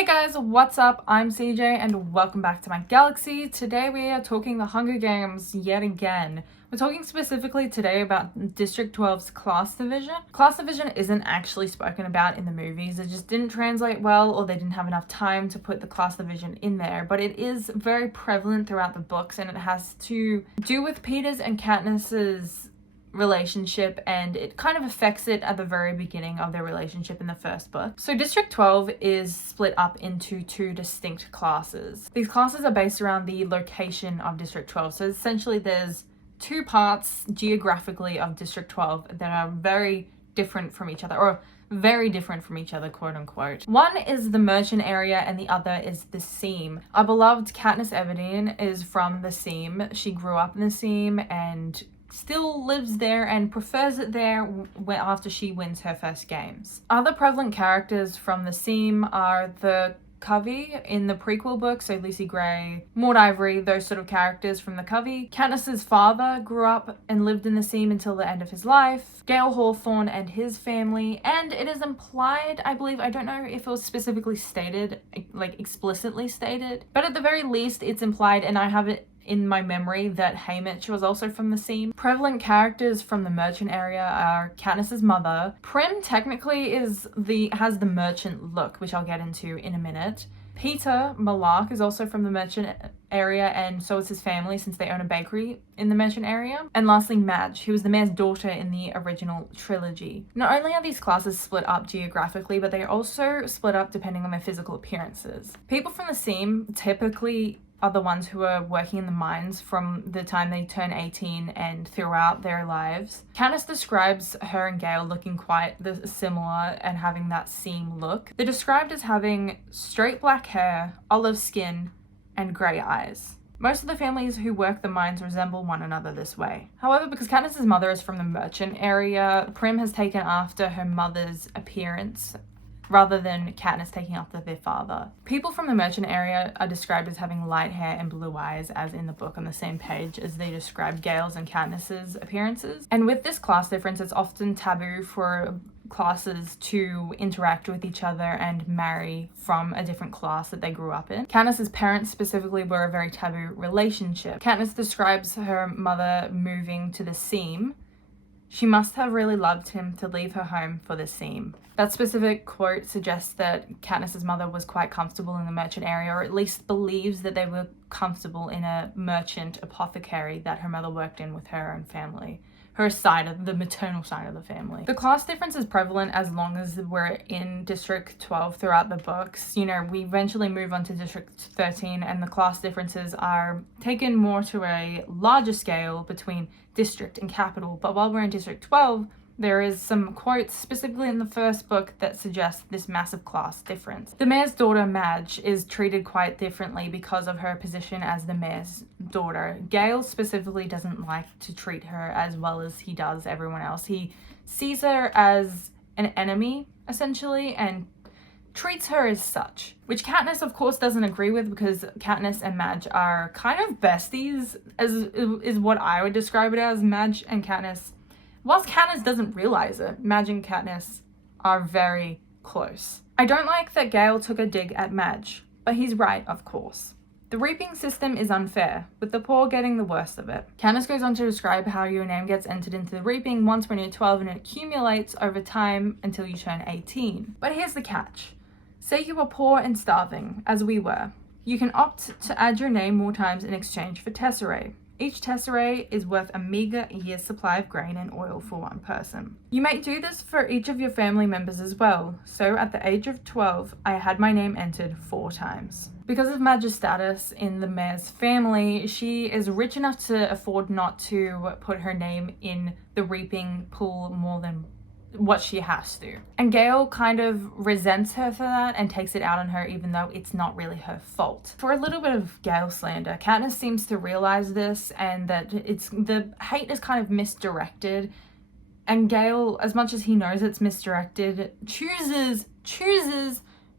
Hey guys, what's up? I'm CJ and welcome back to my galaxy. Today we are talking the Hunger Games yet again. We're talking specifically today about District 12's class division. Class division isn't actually spoken about in the movies. It just didn't translate well, or they didn't have enough time to put the class division in there, but it is very prevalent throughout the books, and it has to do with Peter's and Katniss's relationship, and it kind of affects it at the very beginning of their relationship in the first book. So District 12 is split up into two distinct classes. These classes are based around the location of District 12. So essentially there's two parts geographically of District 12 that are very different from each other, or very different from each other, quote unquote. One is the Merchant area and the other is the Seam. Our beloved Katniss Everdeen is from the Seam. She grew up in the Seam and still lives there and prefers it there after she wins her first games. Other prevalent characters from the Seam are the Covey in the prequel book, so Lucy Gray, Maud Ivory, those sort of characters from the Covey. Katniss's father grew up and lived in the Seam until the end of his life. Gale Hawthorne and his family, and it is implied, I believe, I don't know if it was specifically stated, like explicitly stated, but at the very least it's implied, and I have it in my memory that Haymitch was also from the Seam. Prevalent characters from the Merchant area are Katniss's mother. Prim technically has the merchant look, which I'll get into in a minute. Peter Malark is also from the Merchant area, and so is his family since they own a bakery in the Merchant area. And lastly, Madge, who was the mayor's daughter in the original trilogy. Not only are these classes split up geographically, but they are also split up depending on their physical appearances. People from the Seam typically are the ones who are working in the mines from the time they turn 18 and throughout their lives. Katniss describes her and Gale looking quite similar and having that Seam look. They're described as having straight black hair, olive skin, and grey eyes. Most of the families who work the mines resemble one another this way. However, because Katniss's mother is from the Merchant area, Prim has taken after her mother's appearance rather than Katniss taking after their father. People from the Merchant area are described as having light hair and blue eyes, as in the book, on the same page as they describe Gale's and Katniss's appearances. And with this class difference, it's often taboo for classes to interact with each other and marry from a different class that they grew up in. Katniss's parents specifically were a very taboo relationship. Katniss describes her mother moving to the Seam. She must have really loved him to leave her home for the Seam. That specific quote suggests that Katniss's mother was quite comfortable in the Merchant area, or at least believes that they were comfortable in a merchant apothecary that her mother worked in with her and family. Her side of the maternal side of the family. The class difference is prevalent as long as we're in District 12 throughout the books. You know, we eventually move on to District 13 and the class differences are taken more to a larger scale between district and capital. But while we're in District 12, there is some quotes specifically in the first book that suggest this massive class difference. The mayor's daughter, Madge, is treated quite differently because of her position as the mayor's daughter. Gale specifically doesn't like to treat her as well as he does everyone else. He sees her as an enemy, essentially, and treats her as such, which Katniss of course doesn't agree with, because Katniss and Madge are kind of besties, as is what I would describe it as. Madge and Katniss, whilst Katniss doesn't realize it, Madge and Katniss are very close. I don't like that Gale took a dig at Madge, but he's right, of course. The reaping system is unfair, with the poor getting the worst of it. Katniss goes on to describe how your name gets entered into the reaping once when you're 12 and it accumulates over time until you turn 18. But here's the catch. Say you are poor and starving, as we were. You can opt to add your name more times in exchange for tesserae. Each tesserae is worth a meager year's supply of grain and oil for one person. You may do this for each of your family members as well. So at the age of 12, I had my name entered 4 times. Because of Madge's status in the mayor's family, she is rich enough to afford not to put her name in the reaping pool more than what she has to. And Gale kind of resents her for that and takes it out on her, even though it's not really her fault. For a little bit of Gale slander, Katniss seems to realize this, and that the hate is kind of misdirected, and Gale, as much as he knows it's misdirected, chooses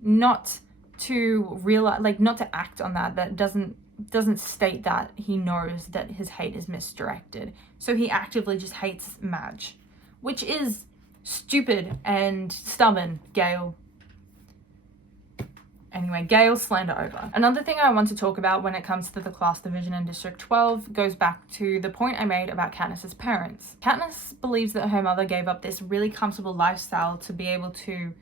not to realize, like, not to act on that. That doesn't state that he knows that his hate is misdirected. So he actively just hates Madge, which is stupid and stubborn, Gale. Anyway, Gale slander over. Another thing I want to talk about when it comes to the class division in District 12 goes back to the point I made about Katniss's parents. Katniss believes that her mother gave up this really comfortable lifestyle to be able to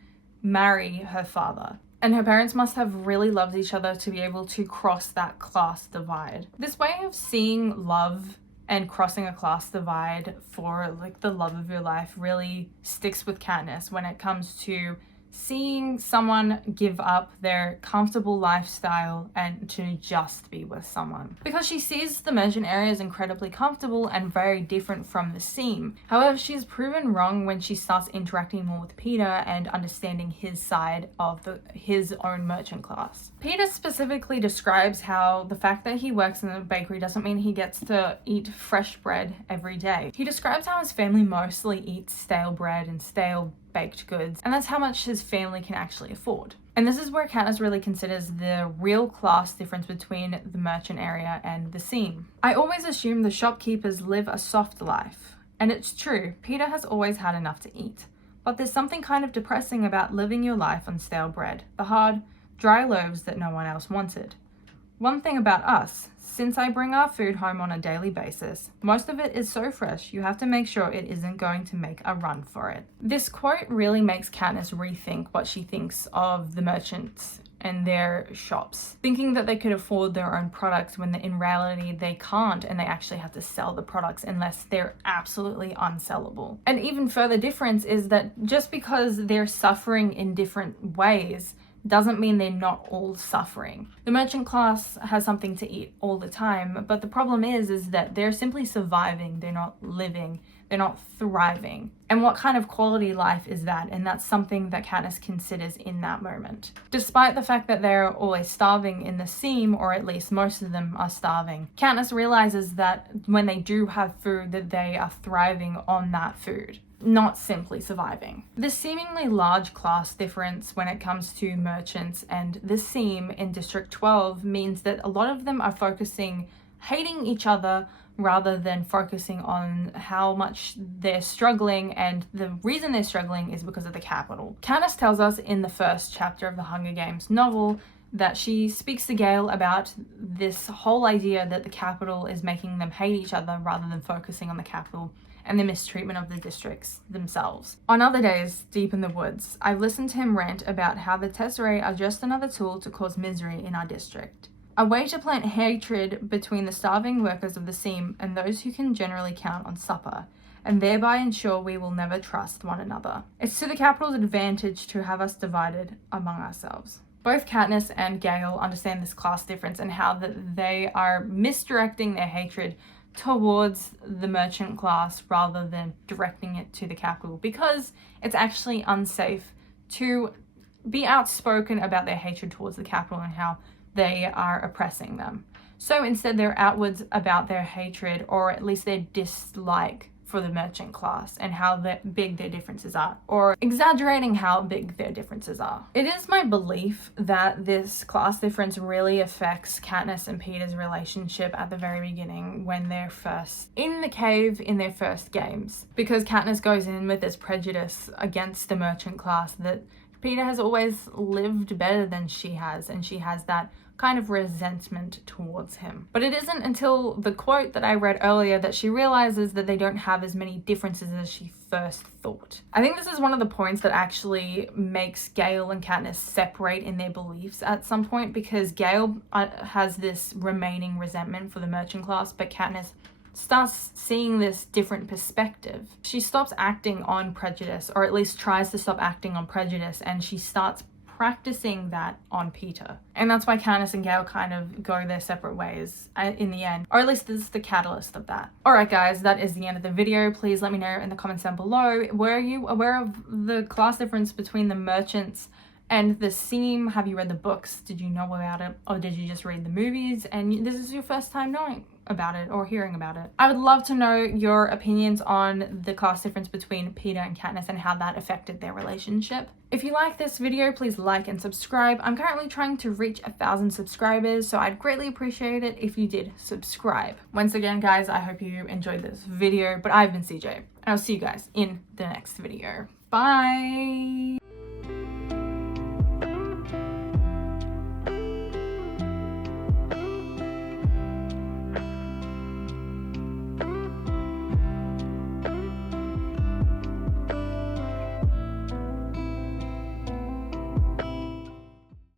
marry her father. And her parents must have really loved each other to be able to cross that class divide. This way of seeing love and crossing a class divide for like the love of your life really sticks with Katniss when it comes to seeing someone give up their comfortable lifestyle and to just be with someone. Because she sees the merchant area as incredibly comfortable and very different from the seam. However, she's proven wrong when she starts interacting more with Peter and understanding his side of his own merchant class. Peter specifically describes how the fact that he works in a bakery doesn't mean he gets to eat fresh bread every day. He describes how his family mostly eats stale bread and stale baked goods, and that's how much his family can actually afford. And this is where Katniss really considers the real class difference between the merchant area and the seam. I always assume the shopkeepers live a soft life, and it's true, Peter has always had enough to eat. But there's something kind of depressing about living your life on stale bread, the hard, dry loaves that no one else wanted. One thing about us, since I bring our food home on a daily basis, most of it is so fresh you have to make sure it isn't going to make a run for it. This quote really makes Katniss rethink what she thinks of the merchants and their shops, thinking that they could afford their own products when in reality they can't, and they actually have to sell the products unless they're absolutely unsellable. An even further difference is that just because they're suffering in different ways doesn't mean they're not all suffering. The merchant class has something to eat all the time, but the problem is that they're simply surviving, they're not living, they're not thriving. And what kind of quality life is that? And that's something that Katniss considers in that moment. Despite the fact that they're always starving in the seam, or at least most of them are starving, Katniss realizes that when they do have food, that they are thriving on that food, not simply surviving. The seemingly large class difference when it comes to merchants and the seam in District 12 means that a lot of them are hating each other rather than focusing on how much they're struggling, and the reason they're struggling is because of the Capitol. Katniss tells us in the first chapter of the Hunger Games novel that she speaks to Gale about this whole idea that the Capitol is making them hate each other rather than focusing on the Capitol and the mistreatment of the districts themselves. On other days, deep in the woods, I've listened to him rant about how the Tesserae are just another tool to cause misery in our district. A way to plant hatred between the starving workers of the seam and those who can generally count on supper, and thereby ensure we will never trust one another. It's to the Capitol's advantage to have us divided among ourselves. Both Katniss and Gale understand this class difference and how that they are misdirecting their hatred towards the merchant class rather than directing it to the Capitol, because it's actually unsafe to be outspoken about their hatred towards the Capitol and how they are oppressing them. So instead they're outwards about their hatred, or at least their dislike for the merchant class and how big their differences are, or exaggerating how big their differences are. It is my belief that this class difference really affects Katniss and Peter's relationship at the very beginning when they're first in the cave in their first games, because Katniss goes in with this prejudice against the merchant class that Peter has always lived better than she has, and she has that kind of resentment towards him. But it isn't until the quote that I read earlier that she realizes that they don't have as many differences as she first thought. I think this is one of the points that actually makes Gale and Katniss separate in their beliefs at some point, because Gale has this remaining resentment for the merchant class, but Katniss starts seeing this different perspective. She stops acting on prejudice, or at least tries to stop acting on prejudice, and she starts practicing that on Peter. And that's why Katniss and Gale kind of go their separate ways in the end, or at least this is the catalyst of that. Alright guys, that is the end of the video. Please let me know in the comments down below, were you aware of the class difference between the merchants and the seam? Have you read the books? Did you know about it? Or did you just read the movies and this is your first time knowing about it or hearing about it? I would love to know your opinions on the class difference between Peter and Katniss and how that affected their relationship. If you like this video, please like and subscribe. I'm currently trying to reach 1,000 subscribers, so I'd greatly appreciate it if you did subscribe. Once again, guys, I hope you enjoyed this video, but I've been CJ, and I'll see you guys in the next video. Bye!